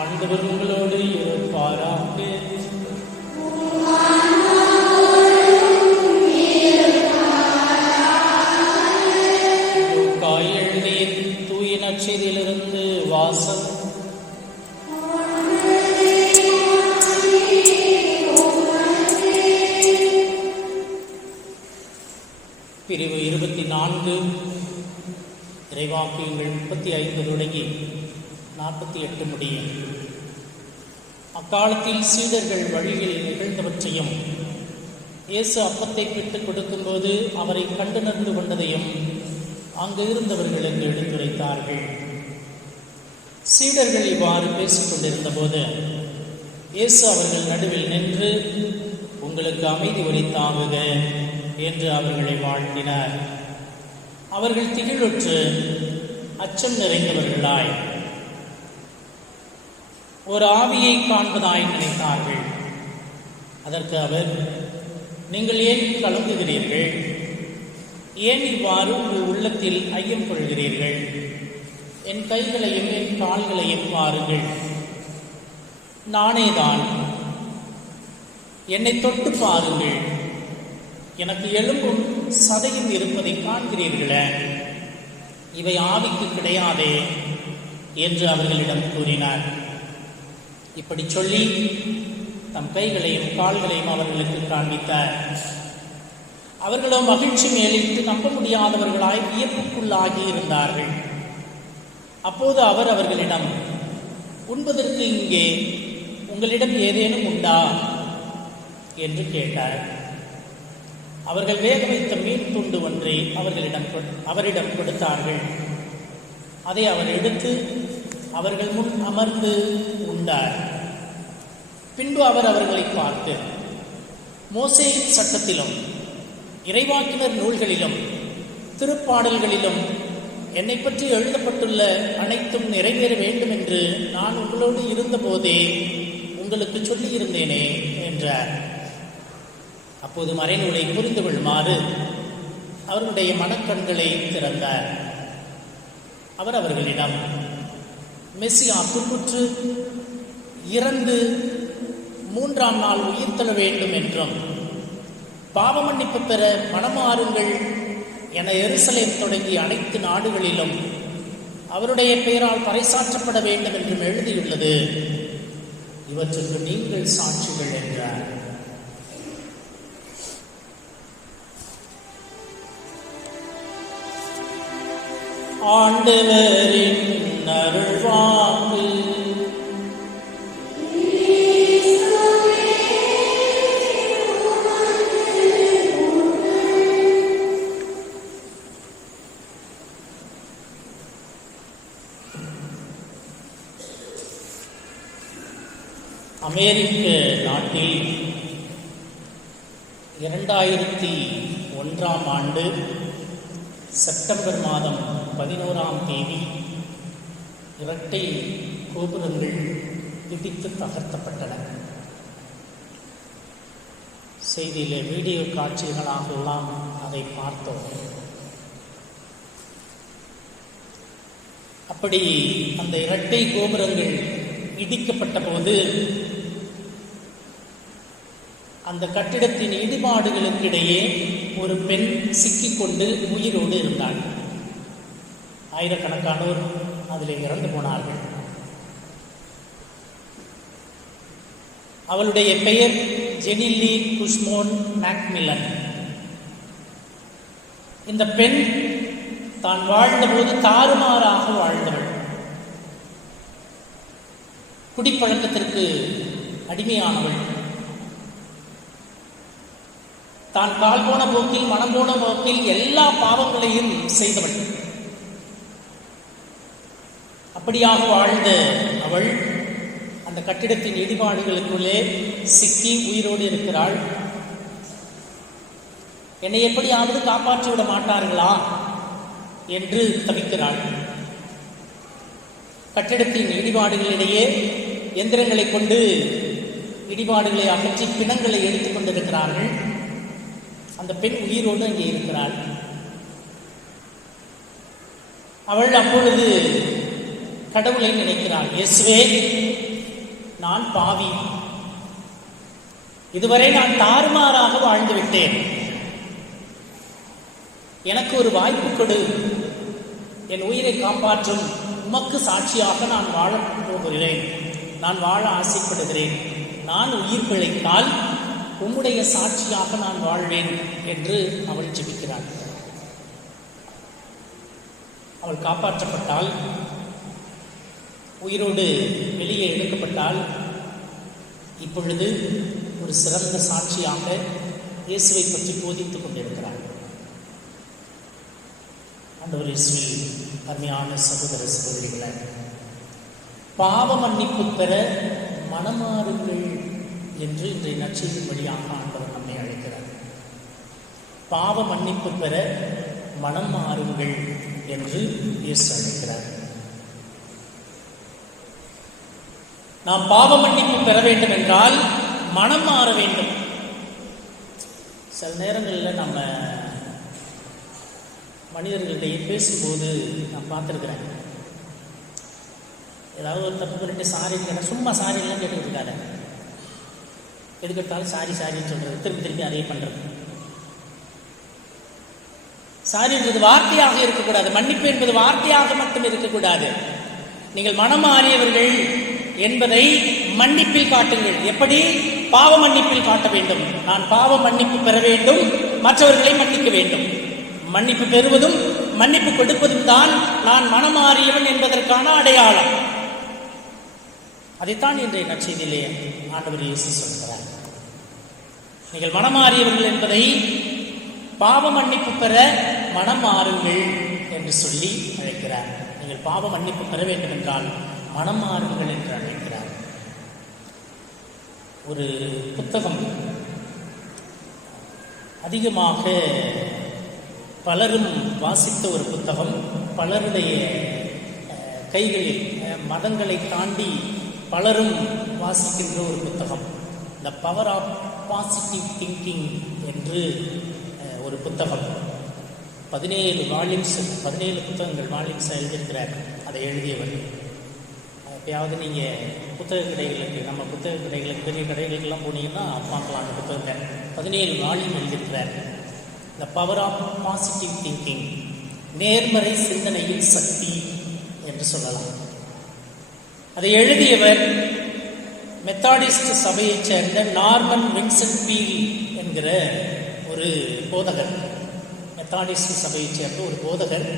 ஆண்டவர் உங்களோடு இருப்பாராக. எழுதிய தூய நற்செய்தியிலிருந்து வாசகம். பிரிவு 24 இறைவாக்கியங்கள் 35 தொடங்கி 48 முடியும். அக்காலத்தில் சீடர்கள் வழியில் நிகழ்ந்தவற்றையும் இயேசு அப்பத்தை பிட்டுக் கொடுக்கும்போது அவரை கண்டுணர்ந்து கொண்டதையும் அங்கு இருந்தவர்களுக்கு எடுத்துரைத்தார்கள். சீடர்கள் இவ்வாறு பேசிக் கொண்டிருந்த போது இயேசு அவர்கள் நடுவில் நின்று, உங்களுக்கு அமைதி உரித்தாகுக என்று அவர்களை வாழ்த்தினார். அவர்கள் திகிலுற்று அச்சம் நிறைந்தவர்களாய் ஒரு ஆவியை காண்பதாய் நினைத்தார்கள். அதற்கு அவர், நீங்கள் ஏன் கலங்குகிறீர்கள்? ஏன் இவ்வாறு உங்கள் உள்ளத்தில் ஐயம் கொள்கிறீர்கள்? என் கைகளையும் என் கால்களையும் பாருங்கள், நானேதான். என்னை தொட்டு பாருங்கள், எனக்கு எலும்பும் சதையும் இருப்பதை காண்கிறீர்களே, இவை ஆவிக்கு கிடையாதே என்று அவர்களிடம் கூறினார். இப்படி சொல்லி தம் கைகளையும் கால்களையும் அவர்களுக்கு காண்பித்தார். அவர்களோ மகிழ்ச்சி மேலிட்டு நம்ப முடியாதவர்களாய் வியப்புக்குள்ளாகி இருந்தார்கள். அப்போது அவர் அவர்களிடம், உண்பதற்கு இங்கே உங்களிடம் ஏதேனும் உண்டா என்று கேட்டார். அவர்கள் வேக வைத்த மீன் துண்டு ஒன்றை அவரிடம் கொடுத்தார்கள். அதை அவர் எடுத்து அவர்கள் முன் அமர்ந்து உண்டார். பின்பு அவர் அவர்களை பார்த்து, மோசே சட்டத்திலும் இறைவாக்கினர் நூல்களிலும் திருப்பாடல்களிலும் என்னை பற்றி எழுதப்பட்டுள்ள அனைத்தும் நிறைவேற வேண்டும் என்று நான் உங்களோடு இருந்தபோதே உங்களுக்கு சொல்லியிருந்தேனே என்றார். அப்போது மறைநூலை புரிந்து கொள்ளுமாறு அவர்களுடைய மனக்கண்களை திறந்தார். அவர் அவர்களிடம், மெசியா துன்புற்று இறந்து 3ஆம் நாள் உயிர்த்தெழ வேண்டும் என்றும் பாவ மன்னிப்பு பெற மனமாறுங்கள் என எருசலேம் தொடங்கி அனைத்து நாடுகளிலும் அவருடைய பெயரால் பறைசாற்றப்பட வேண்டும் என்றும் எழுதியுள்ளது. இவற்றுக்கு நீங்கள் சாட்சிகள் என்றார். ஆண்டவரின் அருள்வாக்கு. அமெரிக்க நாட்டில் 2001ஆம் ஆண்டு செப்டம்பர் மாதம் 11ஆம் தேதி இரட்டை கோபுரங்கள் இடித்து தகர்த்தப்பட்டன. செய்தியில் வீடியோ காட்சிகளாகலாம் அதை பார்த்தோம். அப்படி அந்த இரட்டை கோபுரங்கள் இடிக்கப்பட்ட போது அந்த கட்டிடத்தின் இடிபாடுகளுக்கிடையே ஒரு பெண் சிக்கிக்கொண்டு உயிரோடு இருந்தாள். ஆயிரக்கணக்கானோர் அதில் இறந்து போனார்கள். அவளுடைய பெயர் ஜெனில்லி குஷ்மோன் மேக்மில்லன். இந்த பெண் தான் வாழ்ந்தபோது தாறுமாறாக வாழ்ந்தவள். குடிப்பழக்கத்திற்கு அடிமையானவள். தான் கால் போன போக்கில் மனம் போன போக்கில் எல்லா பாவங்களையும் செய்தவள். அப்படியாக வாழ்ந்த அவள் அந்த கட்டிடத்தின் இடிபாடுகளுக்குள்ளே சிக்கி உயிரோடு இருக்கிறாள். என்னை எப்படியாவது காப்பாற்றி விட மாட்டார்களா என்று தவிக்கிறாள். கட்டிடத்தின் இடிபாடுகளிடையே எந்திரங்களை கொண்டு இடிபாடுகளை அகற்றி பிணங்களை எடுத்துக் கொண்டிருக்கிறார்கள். அந்த பெண் உயிரோடு அங்கே இருக்கிறாள். அவள் அப்பொழுது கடவுளை நினைக்கிறாள். இயேசுவே, நான் பாவி, இதுவரை நான் தாறுமாறாக வாழ்ந்து விட்டேன், எனக்கு ஒரு வாய்ப்பு கொடு, என் உயிரை காப்பாற்றும் உமக்கு சாட்சியாக நான் வாழ போகிறேன், நான் வாழ ஆசைப்படுகிறேன், நான் உயிர் பிழைத்தால் உம்முடைய சாட்சியாக நான் வாழ்வேன் என்று அவள் ஜெபிக்கிறாள். அவள் காப்பாற்றப்பட்டால், உயிரோடு வெளியே எடுக்கப்பட்டால், இப்பொழுது ஒரு சிறந்த சாட்சியாக இயேசுவை பற்றி போதித்துக் கொண்டிருக்கிறாள். ஆண்டவர் இயேசுவில் அருமையான சகோதர சகோதரிகளை, பாவ மன்னிப்பு பெற மனமாறுங்கள் என்று இன்றைய நற்செய்தியின் வழியாக ஆண்டவர் நம்மை அழைக்கிறார். பாவ மன்னிப்பு பெற மனம் மாறுங்கள் என்று இயேசு அழைக்கிறார். நாம் பாவ மன்னிப்பு பெற வேண்டும் என்றால் மனம் மாற வேண்டும். சில நேரங்களில் நம்ம மனிதர்களிடையே பேசும்போது நான் பார்த்துருக்கிறேன், ஏதாவது ஒரு தப்பு பண்ணிட்டு சாரி கேட்டால் சும்மா சாரி எல்லாம் கேட்டுக்கிட்டு இருக்காரு, எதுக்கு எடுத்தாலும் சாரி சாரின்னு சொல்றது, திருப்பி திருப்பி அதே பண்றது. சாரி என்பது வார்த்தையாக இருக்கக்கூடாது, மன்னிப்பு என்பது வார்த்தையாக மட்டும் இருக்கக்கூடாது. நீங்கள் மனம் மாறியவர்கள் என்பதை மன்னிப்பில் காட்டுங்கள். எப்படி? பாவ மன்னிப்பில் காட்ட வேண்டும். நான் பாவ மன்னிப்பு பெற வேண்டும், மற்றவர்களை மன்னிக்க வேண்டும். மன்னிப்பு பெறுவதும் மன்னிப்பு கொடுப்பதும் தான் நான் மனமாறியவன் என்பதற்கான அடையாளம். அதைத்தான் இன்றைய நற்செய்தியிலே ஆண்டவர் இயேசு சொல்கிறார். நீங்கள் மனமாறியவர்கள் என்பதை பாவ மன்னிப்பு பெற மனம் மாறுங்கள் என்று சொல்லி அழைக்கிறார். நீங்கள் பாவ மன்னிப்பு பெற வேண்டும் என்றால் மனம் மாறுங்கள் என்று அழைக்கிறார். ஒரு புத்தகம் அதிகமாக பலரும் வாசித்த ஒரு புத்தகம், பலருடைய கைகளில் மதங்களை தாண்டி பலரும் வாசிக்கின்ற ஒரு புத்தகம், the power of positive thinking என்று ஒரு புத்தகம். 17 வால்யூம்ஸ், 17 புத்தகங்கள் வால்யூம்ஸ் எழுதியிருக்கிறார். அதை எழுதியவர். எப்பயாவது நீங்கள் புத்தக கடைகளுக்கு, நம்ம புத்தக கடைகளுக்கு, பெரிய கடைகளுக்கெல்லாம் போனீங்கன்னா பார்க்கலாம் அந்த புத்தகத்தை. 17 வால்யூம் எழுதியிருக்கிறார். The power of positive thinking, நேர்மறை சிந்தனையின் சக்தி என்று சொல்லலாம். அதை எழுதியவர் மெத்தாடிஸ்ட் சபையைச் சேர்ந்த நார்மன் வின்சென்ட் பீல் என்கிற ஒரு போதகர். மெத்தாடிஸ்ட் சபையைச் சேர்ந்த ஒரு போதகர்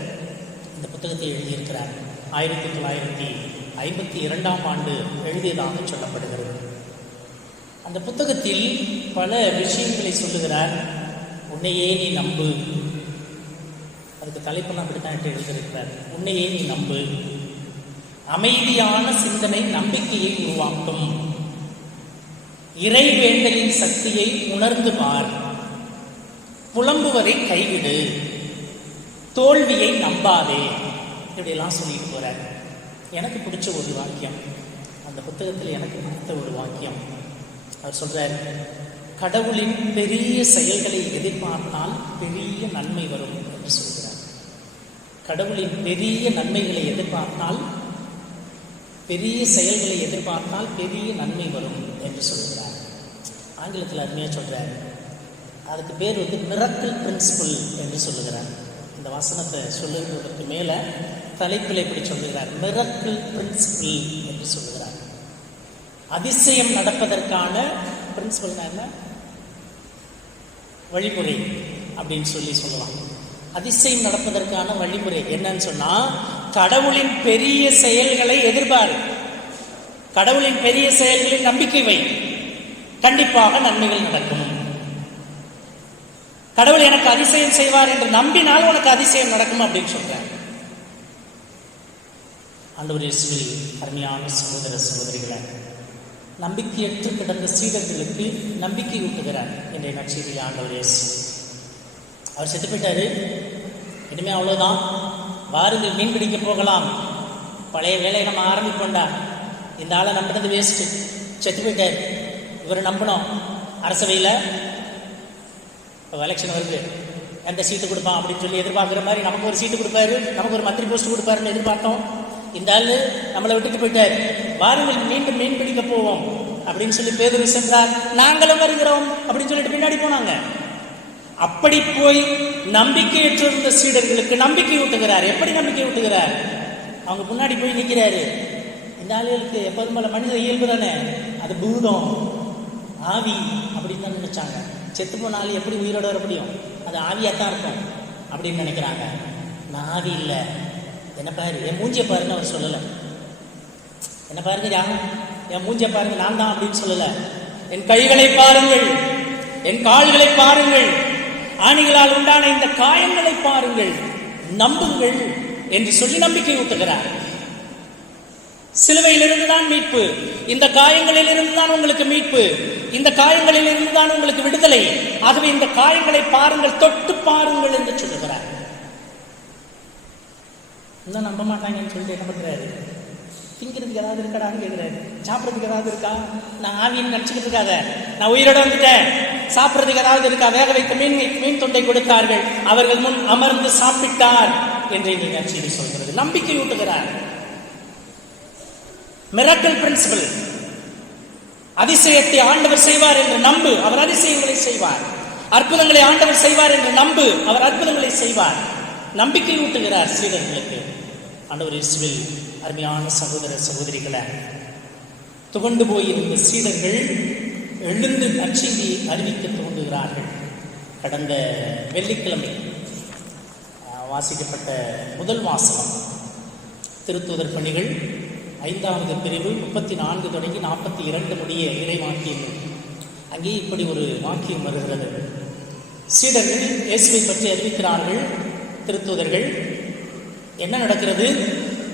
இந்த புத்தகத்தை எழுதியிருக்கிறார். 1952ஆம் ஆண்டு எழுதியதாக சொல்லப்படுகிறது. அந்த புத்தகத்தில் பல விஷயங்களை சொல்லுகிறார். உன்னையே நீ நம்பு, அதுக்கு தலைப்பெல்லாம் அப்படித்தான் எழுதியிருக்கிறார். உன்னையே நீ நம்பு, அமைதியான சிந்தனை நம்பிக்கையை உருவாக்கும், இறைவேண்டலின் சக்தியை உணர்ந்து பார், புலம்புவதை கைவிடு, தோல்வியை நம்பாதே, இப்படியெல்லாம் சொல்லிட்டு போறார். எனக்கு பிடிச்ச ஒரு வாக்கியம், அந்த புத்தகத்தில் எனக்கு பிடித்த ஒரு வாக்கியம். அவர் சொல்றார், கடவுளின் பெரிய செயல்களை எதிர்பார்த்தால் பெரிய நன்மை வரும் என்று சொல்கிறார். கடவுளின் பெரிய நன்மைகளை எதிர்பார்த்தால், பெரிய செயல்களை எதிர்பார்த்தால் பெரிய நன்மை வரும் என்று சொல்கிறார். ஆங்கிலத்தில் அருமையாக சொல்றார். அதுக்கு பேர் மிரக்கிள் பிரின்சிபல் என்று சொல்லுகிறார். இந்த வசனத்தை சொல்லுவதற்கு மேலே தலைப்பில் இப்படி சொல்லுகிறார், மிரக்கிள் பிரின்சிபல் என்று சொல்லுகிறார். அதிசயம் நடப்பதற்கான பிரின்சிபல் என்ன? வழிமுறை அப்படின்னு சொல்லலாம். அதிசயம் நடப்பதற்கான வழிமுறை என்னன்னு சொன்னா, கடவுளின் பெரிய செயல்களை எதிர்பார், கடவுளின் பெரிய செயல்களில் நம்பிக்கை வை, கண்டிப்பாக நன்மைகள் நடக்கும். கடவுள் எனக்கு அதிசயம் செய்வார் என்று நம்பினால் உனக்கு அதிசயம் நடக்கும் அப்படின்னு சொல்றார். ஆண்டவர் இயேசுவில் அருமையான சகோதர சகோதரிகளை, நம்பிக்கையற்று கிடந்த சீடர்களுக்கு நம்பிக்கை ஊட்டுகிறார் இன்றைய நற்செய்தியில் ஆண்டவர் இயேசு. அவர் செத்து போயிட்டாரு, இனிமே அவ்வளவுதான், வாருங்கள் மீன் பிடிக்க போகலாம், பழைய வேலையை நம்ம ஆரம்பிப்போண்டா, இந்த ஆளை நம்பினது வேஸ்ட்டு, செத்து போயிட்டார், இவரை நம்பணும். அரசவையில் இப்போ எலெக்ஷன் வருது, எந்த சீட்டு கொடுப்பான் அப்படின்னு சொல்லி எதிர்பார்க்குற மாதிரி நமக்கு ஒரு சீட்டு கொடுப்பாரு, நமக்கு ஒரு மந்திரி போஸ்ட் கொடுப்பாருன்னு எதிர்பார்த்தோம். இந்த ஆள் நம்மளை விட்டுட்டு போயிட்டார், வாருங்கள் மீண்டும் மீன் பிடிக்க போவோம் அப்படின்னு சொல்லி பேதுரு சென்றார். நாங்களும் வருகிறோம் அப்படின்னு சொல்லிட்டு பின்னாடி போனாங்க. அப்படி போய் நம்பிக்கையற்றிருந்த சீடர்களுக்கு நம்பிக்கை ஊட்டுகிறார். எப்படி நம்பிக்கை ஊட்டுகிறார்? அவங்க முன்னாடி போய் நிற்கிறாரு. இந்த ஆளுகளுக்கு எப்போதும் போல மனித இயல்பு தானே, அது பூதம் ஆவி அப்படின்னு தான் நினைச்சாங்க. செத்து போன ஆள் எப்படி உயிரோட வர முடியும்? அது ஆவியாத்தான் இருக்கும் அப்படின்னு நினைக்கிறாங்க. நான் ஆவி இல்லை, என்ன பாரு, என் மூஞ்சியை பாருன்னு அவர் சொல்லலை. என்ன பாருங்க, என் மூஞ்சியை பாருங்க, நான் தான் அப்படின்னு சொல்லலை. என் கைகளை பாருங்கள், என் கால்களை பாருங்கள், ஆணிகளால் உண்டான இந்த காயங்களை பாருங்கள், நம்புங்கள் என்று சொல்லி நம்பிக்கை ஊட்டுகிறார். சிலுவையில் இருந்துதான் மீட்பு, இந்த காயங்களில் இருந்துதான் உங்களுக்கு மீட்பு, இந்த காயங்களில் இருந்துதான் உங்களுக்கு விடுதலை. ஆகவே இந்த காயங்களை பாருங்கள், தொட்டு பாருங்கள் என்று சொல்லுகிறார். இன்னும் நம்ப மாட்டாங்கன்னு சொல்லிட்டு என்ன பண்றாரு? திங்கிறதுக்கு ஏதாவது இருக்காடான்னு கேட்கிறாரு. சாப்பிட்றதுக்கு ஏதாவது இருக்கா? நான் ஆவின்னு நினைச்சுக்கிட்டு இருக்காத, நான் உயிரோட வந்துட்டேன். சாப்பிட்றதுக்கு ஏதாவது இருக்கா? வேக வைத்த மீன் தொண்டை கொடுத்தார்கள், அவர்கள் முன் அமர்ந்து சாப்பிட்டார் என்று இந்த நற்செய்தி சொல்கிறது. நம்பிக்கை ஊட்டுகிறார். மிராக்கிள் பிரின்சிபல், அதிசயத்தை ஆண்டவர் செய்வார் என்று நம்பு, அவர் அதிசயங்களை செய்வார். அற்புதங்களை ஆண்டவர் செய்வார் என்று நம்பு, அவர் அற்புதங்களை செய்வார். நம்பிக்கை ஊட்டுகிறார் சீடர்களுக்கு. ஆண்டவர் இயேசுவில் அருமையான சகோதர சகோதரிகளை, துவண்டு போயிருந்த சீடர்கள் எழுந்து நற்செய்தியை அறிவிக்க துவங்குகிறார்கள். கடந்த வெள்ளிக்கிழமை வாசிக்கப்பட்ட முதல் வாசகம் திருத்தூதர் பணிகள் 5வது பிரிவு 34 தொடங்கி 42 முடிய இறை வாக்கியங்கள். அங்கே இப்படி ஒரு வாக்கியம் வருகிறது. சீடர்கள் இயேசுவை பற்றி அறிவிக்கிறார்கள். திருத்தூதர்கள் என்ன நடக்கிறது?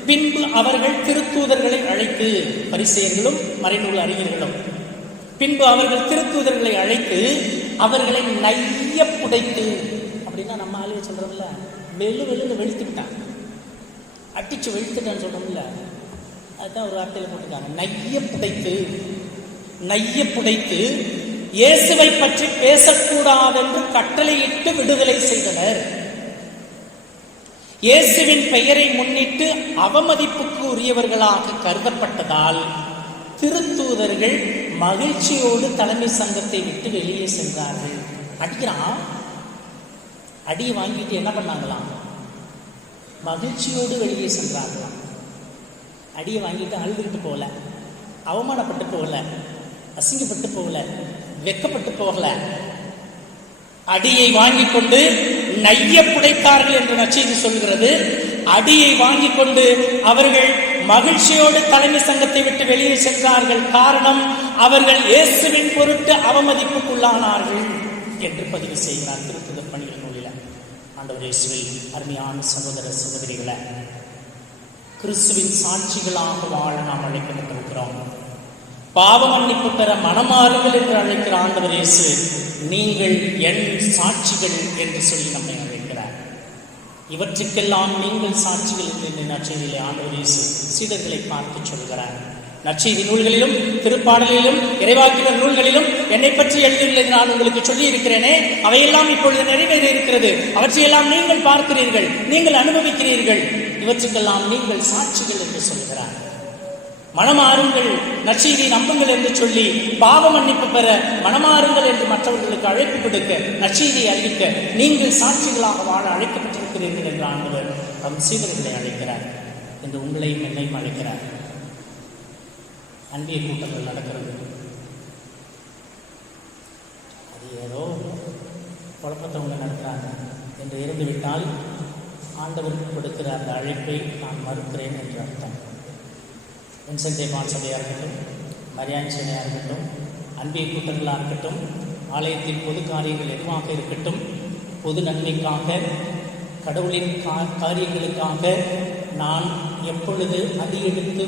பின்பு அவர்கள் திருத்தூதர்களை அழைத்து, பரிசேயர்களும் மறைநூல் அறிஞர்களும், பின்பு அவர்கள் திருத்தூதர்களை அழைத்து அவர்களை நைய புடைத்து, அப்படின்னா நம்ம ஆளுக சொல்றோம்ல, வெளுன்னு வெளுத்து விட்டாங்க, அடிச்சு வெளுத்துட்டான்னு சொல்றோம்ல, அதுதான் ஒரு வார்த்தையில் போட்டிருக்காங்க. நைய புடைத்து, நைய புடைத்து இயேசுவை பற்றி பேசக்கூடாது என்று கட்டளையிட்டு விடுதலை செய்தனர். இயேசுவின் பெயரை முன்னிட்டு அவமதிப்புக்கு உரியவர்களாக கருதப்பட்டதால் திருத்தூதர்கள் மகிழ்ச்சியோடு தலைமை சங்கத்தை விட்டு வெளியே சென்றார்கள். அடிக்கிறான், அடியை வாங்கிட்டு என்ன பண்ணாங்களாம்? மகிழ்ச்சியோடு வெளியே சென்றார்களாம். அடியை வாங்கிட்டு அழுதுகிட்டு போகல, அவமானப்பட்டு போகல, அசிங்கப்பட்டு போகல, வெக்கப்பட்டு போகல. அடியை வாங்கி கொண்டு நைய புடைத்தார்கள் என்று நற்செய்தி சொல்கிறது. அடியை வாங்கி கொண்டு அவர்கள் மகிழ்ச்சியோடு தலைமை சங்கத்தை விட்டு வெளியே சென்றார்கள். காரணம், அவர்கள் இயேசுவின் பொருட்டு அவமதிப்புக்குள்ளானார்கள் என்று பதிவு செய்கிறார் திருத்தூதர் பணிகள் நூலில். ஆண்டவர் இயேசுவில் அருமையான சகோதர சகோதரிகளை, கிறிஸ்துவின் சாட்சிகளாக வாழ நாம் அழைக்கப்பட்டிருக்கிறோம். பாவ மன்னிப்பு பெற மனமாறுங்கள் என்று அழைக்கிற ஆண்டவர் இயேசு, நீங்கள் என் சாட்சிகள் என்று சொல்லி நம்மை அழைக்கிறார். இவற்றுக்கெல்லாம் நீங்கள் சாட்சிகள் என்று நற்செய்தியிலே ஆண்டவர் இயேசு சீடர்களை பார்த்து சொல்கிறார். நற்செய்தி நூல்களிலும் திருப்பாடலிலும் இறைவாக்கினர் நூல்களிலும் என்னை பற்றி எழுதியுள்ளது நான் உங்களுக்கு சொல்லி இருக்கிறேனே, அவையெல்லாம் இப்பொழுது நிறைவேற இருக்கிறது. அவற்றையெல்லாம் நீங்கள் பார்க்கிறீர்கள், நீங்கள் அனுபவிக்கிறீர்கள். இவற்றுக்கெல்லாம் நீங்கள் சாட்சிகள் என்று சொல்கிறார். மனமாறுங்கள், நற்செய்தியை நம்புங்கள் என்று சொல்லி பாவ மன்னிப்பு பெற மனமாறுங்கள் என்று மற்றவர்களுக்கு அழைப்பு கொடுக்க, நற்செய்தியை அறிவிக்க நீங்கள் சாட்சிகளாக வாழ அழைக்கப்பட்டிருக்கிறீர்கள் என்று ஆண்டவர் தம் சீடர்களை அழைக்கிறார். என்று உங்களையும் என்னையும் அழைக்கிறார். அன்பிய கூட்டங்கள் நடக்கிறது. அது ஏதோ குழப்பத்தவங்க நடத்துகிறாங்க என்று இருந்துவிட்டால் ஆண்டவருக்கு கொடுக்கிற அந்த அழைப்பை நான் மறுக்கிறேன் என்று அர்த்தம். வின்சென்ட் பால் சபையாக இருக்கட்டும், மரியான் சேனையாக இருக்கட்டும், அன்பிய கூட்டங்களாக இருக்கட்டும், ஆலயத்தின் பொது காரியங்கள் எதுவாக இருக்கட்டும், பொது நன்மைக்காக, கடவுளின் காரியங்களுக்காக நான் எப்பொழுது அடியெடுத்து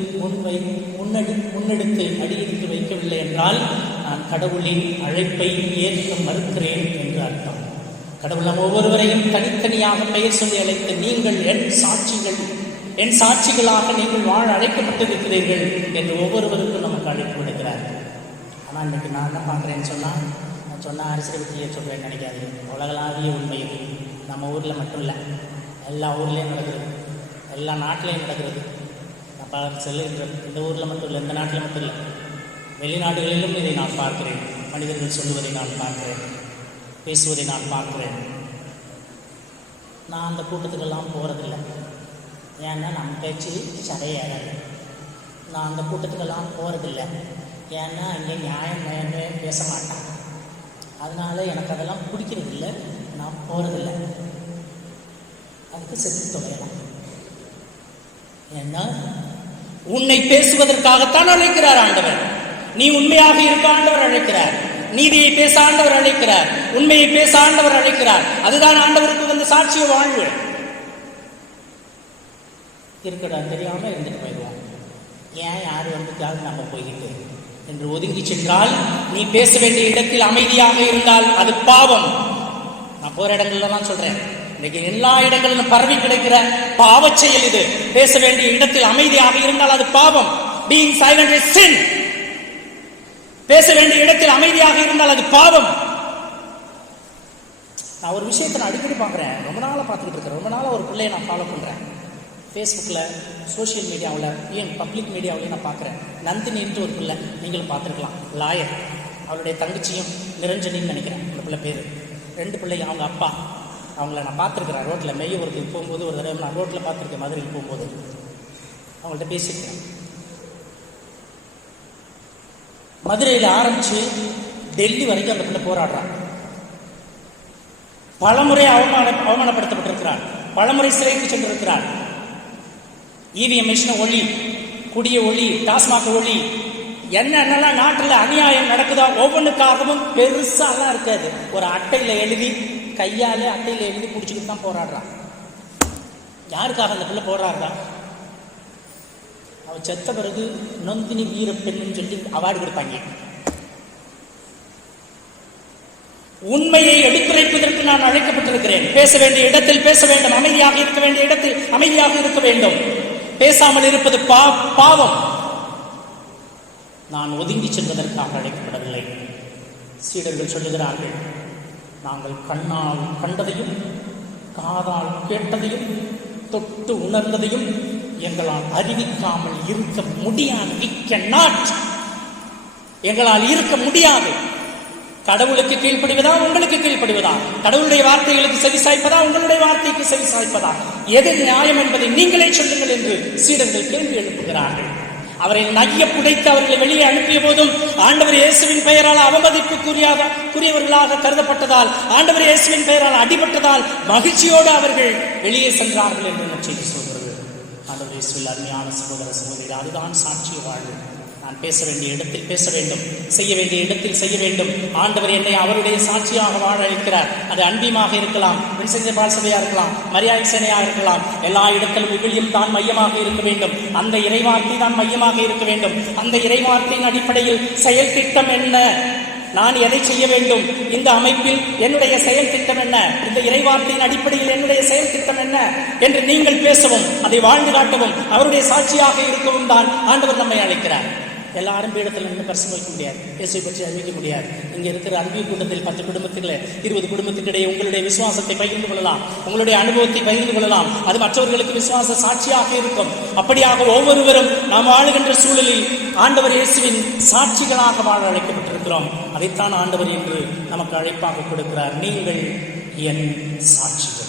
முன்னெடுத்து அடியெடுத்து வைக்கவில்லை என்றால் நான் கடவுளின் அழைப்பை ஏற்க மறுக்கிறேன் என்று அர்த்தம். கடவுள் நம் ஒவ்வொருவரையும் தனித்தனியாக பெயர் சொல்லி அழைத்து நீங்கள் என் சாட்சிகள், என் சாட்சிகளாக நீங்கள் வாழ அழைக்கப்பட்டிருக்கிறீர்கள் என்று ஒவ்வொருவருக்கும் நமக்கு அழைப்பு விடுக்கிறார். ஆனால் இன்றைக்கு நான் என்ன பார்க்குறேன்னு சொன்னால் அரசியல் பற்றியே சொல்கிறேன்னு நினைக்காது. உலகளாவிய உண்மை இது. நம்ம ஊரில் மட்டும் இல்லை, எல்லா ஊர்லேயும் நடக்கிறது, எல்லா நாட்டிலையும் நடக்கிறது. செல்லுகின்ற இந்த ஊரில் மட்டும் இல்லை, இந்த நாட்டில் மட்டும் இல்லை, வெளிநாடுகளிலும் இதை நான் பார்க்கிறேன். மனிதர்கள் சொல்லுவதை நான் பார்க்கிறேன், பேசுவதை நான் பார்க்கிறேன். நான் அந்த கூட்டத்துக்கெல்லாம் போகிறதில்லை. ஏன்னா நம்ம பேச்சு சடையாகாது. நான் அந்த கூட்டத்துக்கெல்லாம் போகிறதில்லை. ஏன்னா அங்கே நியாயமே பேச மாட்டான். அதனால் எனக்கு அதெல்லாம் பிடிக்கிறதில்லை, நான் போகிறதில்லை. அதுக்கு செத்து தொலையலாம். ஏன்னா உன்னை பேசுவதற்காகத்தான் அழைக்கிறார் ஆண்டவர். நீ உண்மையாக இருக்க ஆண்டவர் அழைக்கிறார். நீதியை பேச ஆண்டவர் அழைக்கிறார். உண்மையை பேச ஆண்டவர் அழைக்கிறார். அதுதான் ஆண்டவருக்கு வந்து சாட்சிய வாழ்வு. இருக்கடா தெரியாம இருந்துட்டு போயிடுவோம். ஏன் யார் வந்துட்டாலும் நம்ம போய்கிட்டு என்று ஒதுங்கி சென்றால், நீ பேச வேண்டிய இடத்தில் அமைதியாக இருந்தால் அது பாவம். நான் போற இடங்கள்ல தான் சொல்றேன். இன்னைக்கு எல்லா இடங்களிலும் பரவி கிடைக்கிற பாவ செயல் இது. பேச வேண்டிய இடத்தில் அமைதியாக இருந்தால் அது பாவம். Being silent is sin. பேச வேண்டிய இடத்தில் அமைதியாக இருந்தால் அது பாவம். நான் ஒரு விஷயத்தை நான் அடிக்கடி பார்க்குறேன். ரொம்ப நாளாக பார்த்துக்கிட்டு இருக்கிறேன். ரொம்ப நாளாக ஒரு பிள்ளையை நான் ஃபாலோ பண்ணுறேன். ஃபேஸ்புக்கில், சோஷியல் மீடியாவில், ஏன் பப்ளிக் மீடியாவிலையும் நான் பார்க்குறேன். நந்தினின்ட்டு ஒரு பிள்ளை, நீங்களும் பார்த்துருக்கலாம், லாயர். அவளுடைய தங்கச்சியும் நிரஞ்சனின்னு நினைக்கிறேன் அந்த பிள்ளை பேர். 2 பிள்ளைங்க. அவங்க அப்பா, அவங்கள நான் பார்த்துருக்குறேன். ரோட்டில் மெய்யூருக்கு போகும்போது ஒரு தடவை நான் ரோட்டில் பார்த்துருக்கேன். மதுரைக்கு போகும்போது அவங்கள்ட்ட பேசியிருக்கேன். மதுரையில் ஆரம்பித்து டெல்லி வரைக்கும் அந்த பிள்ளை போராடுறான். பலமுறை அவமானப்படுத்தப்பட்டிருக்கிறார். பலமுறை சிறைக்கு சென்றிருக்கிறார். இவிஎம் மிஷினை ஒளி, குடிய ஒளி, டாஸ்மாக் ஒளி, என்னென்னலாம் நாட்டில் அநியாயம் நடக்குதோ ஒவ்வொன்றுக்காகவும் பெருசாலாம் இருக்காது. ஒரு அட்டையில் எழுதி, கையாலே அட்டையில் எழுதி பிடிச்சிக்கிட்டு தான் போராடுறான். யாருக்காக அந்த பிள்ளை போராடுறா? அவள் செத்த பிறகு நொந்தினி வீர பெண்ணுன்னு சொல்லி அவார்டு கொடுப்பாங்க. உண்மையை எடுத்துரைப்பதற்கு நான் அழைக்கப்பட்டிருக்கிறேன். பேச வேண்டிய இடத்தில் பேச வேண்டும், அமைதியாக இருக்க வேண்டிய இடத்தில் அமைதியாக இருக்க வேண்டும். பேசாமல் இருப்பது பாவம். நான் ஒதுங்கி செல்வதற்காக அழைக்கப்படவில்லை. சீடர்கள் சொல்லுகிறார்கள், நாங்கள் கண்ணால் கண்டதையும் காதால் கேட்டதையும் தொட்டு உணர்ந்ததையும் எங்களால் அறிவிக்காமல் இருக்க முடியாது. எங்களால் இருக்க முடியாது. கடவுளுக்கு கீழ்ப்படிவதா, உங்களுக்கு கீழ்ப்படிவதா? கடவுளுடைய வார்த்தைகளுக்கு செவிசாய்ப்பதா, உங்களுடைய வார்த்தைக்கு செவிசாய்ப்பதா? எது நியாயம் என்பதை நீங்களே சொல்லுங்கள் என்று சீடர்கள் கேள்வி எழுப்புகிறார்கள். அவரை நைய புடைத்து அவர்களை வெளியே அனுப்பிய போதும் ஆண்டவர் இயேசுவின் பெயரால் அவமதிப்புக்குரியவர்களாக கருதப்பட்டதால், ஆண்டவர் இயேசுவின் பெயரால் அடிபட்டதால் மகிழ்ச்சியோடு அவர்கள் வெளியே சென்றார்கள் என்று நற்செய்தி சொல்கிறது. ஆண்டவர் இயேசுவில் அருமையான சகோதர சகோதரி, அதுதான் சாட்சிய வாழ்வு. நான் பேச வேண்டிய இடத்தில் பேச வேண்டும், செய்ய வேண்டிய இடத்தில் செய்ய வேண்டும். ஆண்டவர் என்னை அவருடைய சாட்சியாக வாழ அழைக்கிறார். அது அன்பியமாக இருக்கலாம், வின்சென்ட் பால் சபையா இருக்கலாம், மரியாதை சேனையா இருக்கலாம். எல்லா இடத்திலும் விவிலியம் தான் மையமாக இருக்க வேண்டும். அந்த இறைவார்த்தை தான் மையமாக இருக்க வேண்டும். அந்த இறைவார்த்தையின் அடிப்படையில் செயல் திட்டம் என்ன, நான் எதை செய்ய வேண்டும், இந்த அமைப்பில் என்னுடைய செயல் திட்டம் என்ன, இந்த இறைவார்த்தையின் அடிப்படையில் என்னுடைய செயல் திட்டம் என்ன என்று நீங்கள் பேசவும், அதை வாழ்ந்து காட்டவும், அவருடைய சாட்சியாக இருக்கவும் தான் ஆண்டவர் நம்மை அழைக்கிறார். எல்லாரும் பீடத்தில் நின்று பரிசு வைக்க முடியாது, இயேசுவை பற்றி அறிவிக்க முடியாது. இங்கே இருக்கிற அன்பிய கூட்டத்தில் 10 குடும்பத்துக்களை 20 குடும்பத்துக்கிடையே உங்களுடைய விசுவாசத்தை பகிர்ந்து கொள்ளலாம், உங்களுடைய அனுபவத்தை பகிர்ந்து கொள்ளலாம். அது மற்றவர்களுக்கு விசுவாச சாட்சியாக இருக்கும். அப்படியாக ஒவ்வொருவரும் நாம் வாழுகின்ற சூழலில் ஆண்டவர் இயேசுவின் சாட்சிகளாக வாழ அழைக்கப்பட்டிருக்கிறோம். அதைத்தான் ஆண்டவர் என்று நமக்கு அழைப்பாக கொடுக்கிறார். நீங்கள் என் சாட்சிகள்.